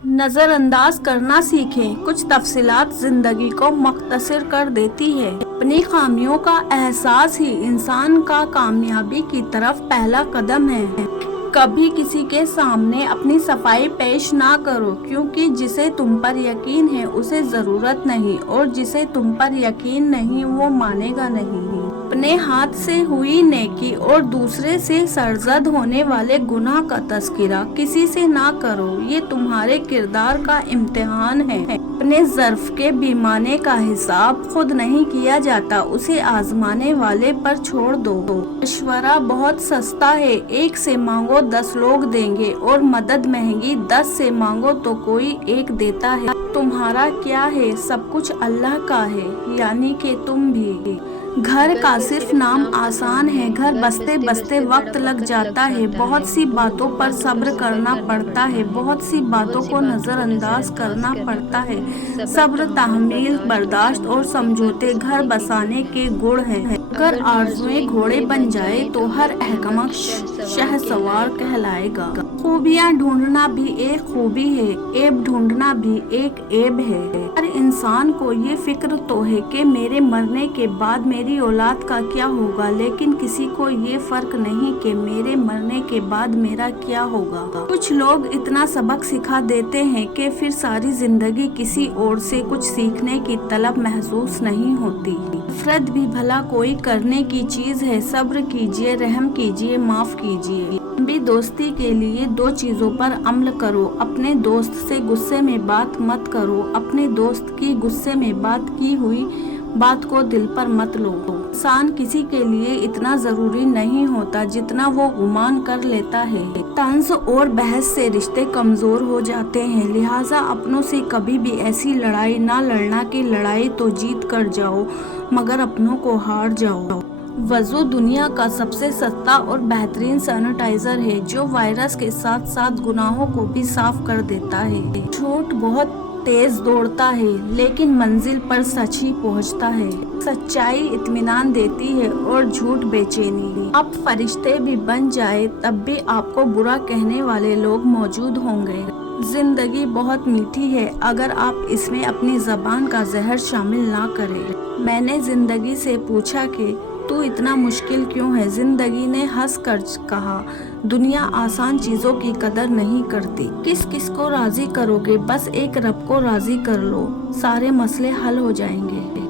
नजर अंदाज करना सीखें। कुछ तफसीलात जिंदगी को मुख्तसर कर देती है। अपनी खामियों का एहसास ही इंसान का कामयाबी की तरफ पहला कदम है। कभी किसी के सामने अपनी सफाई पेश ना करो, क्योंकि जिसे तुम पर यकीन है उसे जरूरत नहीं, और जिसे तुम पर यकीन नहीं वो मानेगा नहीं। अपने हाथ से हुई नेकी और दूसरे से सरजद होने वाले गुनाह का तस्करा किसी से ना करो, ये तुम्हारे किरदार का इम्तिहान है। अपने ज़र्फ के बेईमाने का हिसाब खुद नहीं किया जाता, उसे आजमाने वाले पर छोड़ दो। मशवरा बहुत सस्ता है, एक से मांगो 10 लोग देंगे, और मदद महंगी 10 से मांगो तो कोई एक देता है। तुम्हारा क्या है, सब कुछ अल्लाह का है, यानी कि तुम भी। घर का सिर्फ नाम आसान है, घर बसते बसते वक्त लग जाता है। बहुत सी बातों पर सब्र करना पड़ता है, बहुत सी बातों को नजरअंदाज करना पड़ता है। सब्र, तहमील, बर्दाश्त और समझौते घर बसाने के गुण हैं। अगर आरज़ुएं घोड़े बन जाए तो हर अहकमक शहसवार कहलाएगा। खूबियाँ ढूंढना भी एक खूबी है, ऐब ढूंढना भी एक ऐब है। हर इंसान को ये फिक्र तो है कि मेरे मरने के बाद मेरी औलाद का क्या होगा, लेकिन किसी को ये फर्क नहीं कि मेरे मरने के बाद मेरा क्या होगा। कुछ लोग इतना सबक सिखा देते हैं कि फिर सारी जिंदगी किसी और से कुछ सीखने की तलब महसूस नहीं होती। नफरत भी भला कोई करने की चीज है। सब्र कीजिए, रहम कीजिए, माफ कीजिए। लंबी दोस्ती के लिए 2 चीजों पर अमल करो। अपने दोस्त से गुस्से में बात मत करो, अपने दोस्त की गुस्से में बात की हुई बात को दिल पर मत लो। इंसान किसी के लिए इतना जरूरी नहीं होता जितना वो गुमान कर लेता है। तंज और बहस से रिश्ते कमजोर हो जाते हैं, लिहाजा अपनों से कभी भी ऐसी लड़ाई ना लड़ना कि लड़ाई तो जीत कर जाओ मगर अपनों को हार जाओ। वज़ू दुनिया का सबसे सस्ता और बेहतरीन सैनिटाइजर है, जो वायरस के साथ साथ गुनाहों को भी साफ कर देता है। झूठ बहुत तेज दौड़ता है, लेकिन मंजिल पर सच ही पहुंचता है। सच्चाई इत्मीनान देती है और झूठ बेचैनी। आप फरिश्ते भी बन जाए तब भी आपको बुरा कहने वाले लोग मौजूद होंगे। जिंदगी बहुत मीठी है अगर आप इसमें अपनी जबान का जहर शामिल ना करें। मैंने जिंदगी से पूछा कि तू इतना मुश्किल क्यों है? जिंदगी ने हंस कर कहा, दुनिया आसान चीजों की कदर नहीं करती। किस किस को राजी करोगे? बस एक रब को राजी कर लो, सारे मसले हल हो जाएंगे।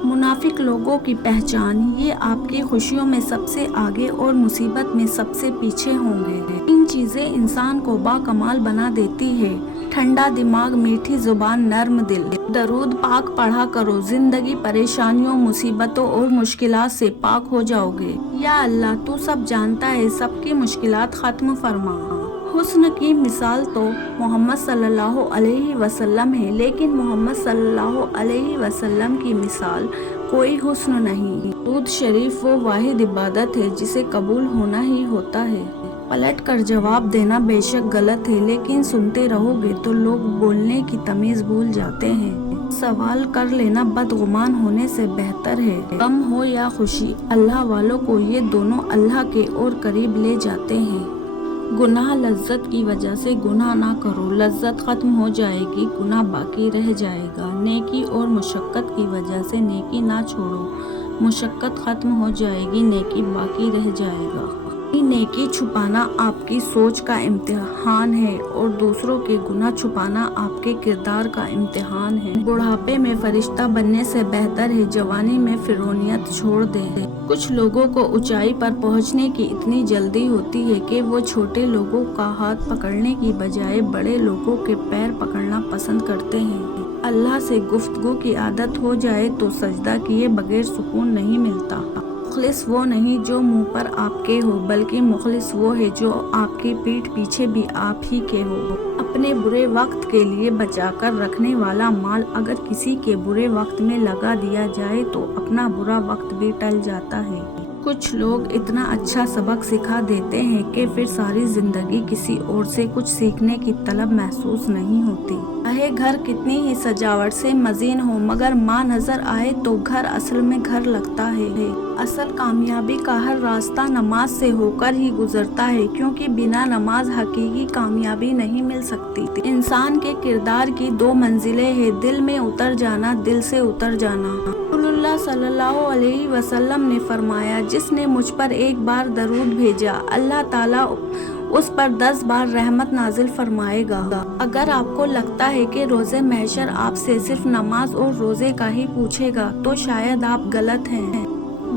मुनाफिक लोगों की पहचान, ये आपकी खुशियों में सबसे आगे और मुसीबत में सबसे पीछे होंगे। इन चीजें इंसान को बाकमाल बना देती है। ठंडा दिमाग, मीठी जुबान, नर्म दिल। दरूद पाक पढ़ा करो, जिंदगी परेशानियों, मुसीबतों और मुश्किलात से पाक हो जाओगे। या अल्लाह, तू सब जानता है, सबकी मुश्किलात खत्म फरमा। हुस्न की मिसाल तो मोहम्मद सल्लल्लाहु अलैहि वसल्लम है, लेकिन मोहम्मद सल्लल्लाहु अलैहि वसल्लम की मिसाल कोई हुस्न नहीं। दुरूद शरीफ वो वाहिद इबादत है जिसे कबूल होना ही होता है। पलट कर जवाब देना बेशक गलत है, लेकिन सुनते रहोगे तो लोग बोलने की तमीज भूल जाते हैं। सवाल कर लेना बदगुमान होने से बेहतर है। गम हो या खुशी, अल्लाह वालों को ये दोनों अल्लाह के और करीब ले जाते हैं। गुनाह लज्जत की वजह से गुनाह ना करो, लज्जत खत्म हो जाएगी, गुनाह बाकी रह जाएगा। नेकी और मुशक्कत की वजह से नेकी ना छोड़ो, मुशक्कत खत्म हो जाएगी, नेकी बाकी रह जाएगा। नेकी छुपाना आपकी सोच का इम्तिहान है और दूसरों के गुनाह छुपाना आपके किरदार का इम्तिहान है। बुढ़ापे में फरिश्ता बनने से बेहतर है जवानी में फिरौनियत छोड़ दें। कुछ लोगों को ऊंचाई पर पहुंचने की इतनी जल्दी होती है कि वो छोटे लोगों का हाथ पकड़ने की बजाय बड़े लोगों के पैर पकड़ना पसंद करते हैं। अल्लाह से गुफ्तगू की आदत हो जाए तो सजदा किए बगैर सुकून नहीं मिलता। मुखलिस वो नहीं जो मुंह पर आपके हो, बल्कि मुखलिस वो है जो आपकी पीठ पीछे भी आप ही के हो। अपने बुरे वक्त के लिए बचाकर रखने वाला माल अगर किसी के बुरे वक्त में लगा दिया जाए तो अपना बुरा वक्त भी टल जाता है। कुछ लोग इतना अच्छा सबक सिखा देते हैं कि फिर सारी जिंदगी किसी और से कुछ सीखने की तलब महसूस नहीं होती। चाहे घर कितनी ही सजावट से मजीन हो, मगर माँ नजर आए तो घर असल में घर लगता है। असल कामयाबी का हर रास्ता नमाज से होकर ही गुजरता है, क्योंकि बिना नमाज हकीकी कामयाबी नहीं मिल सकती। इंसान के किरदार की दो मंजिलें हैं, दिल में उतर जाना, दिल से उतर जाना। रसूलुल्लाह सल्लल्लाहु अलैहि वसल्लम ने फरमाया, जिसने मुझ पर एक बार दरूद भेजा, अल्लाह ताला उस पर 10 बार रहमत नाजिल फरमाएगा। अगर आपको लगता है कि रोज़े महशर आपसे सिर्फ नमाज और रोज़े का ही पूछेगा, तो शायद आप गलत हैं।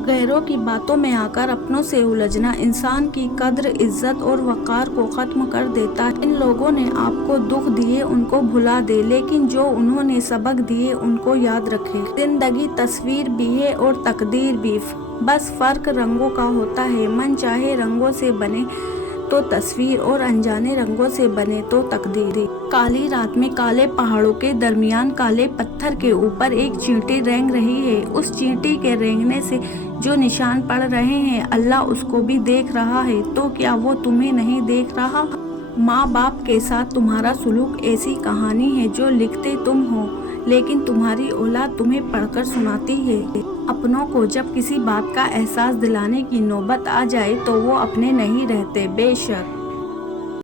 गैरों की बातों में आकर अपनों से उलझना इंसान की कद्र, इज्जत और वक़ार को ख़त्म कर देता है। इन लोगों ने आपको दुख दिए उनको भुला दे, लेकिन जो उन्होंने सबक दिए उनको याद रखे। जिंदगी तस्वीर भी है और तकदीर भी, बस फ़र्क रंगों का होता है। मन चाहे रंगों से बने तो तस्वीर और अनजाने रंगों से बने तो तकदीर। काली रात में काले पहाड़ों के दरमियान काले पत्थर के ऊपर एक चींटी रेंग रही है। उस चींटी के रेंगने से जो निशान पड़ रहे हैं, अल्लाह उसको भी देख रहा है, तो क्या वो तुम्हें नहीं देख रहा? माँ बाप के साथ तुम्हारा सुलूक ऐसी कहानी है जो लिखते तुम हो, लेकिन तुम्हारी औलाद तुम्हें पढ़कर सुनाती है। अपनों को जब किसी बात का एहसास दिलाने की नौबत आ जाए तो वो अपने नहीं रहते, बेशक।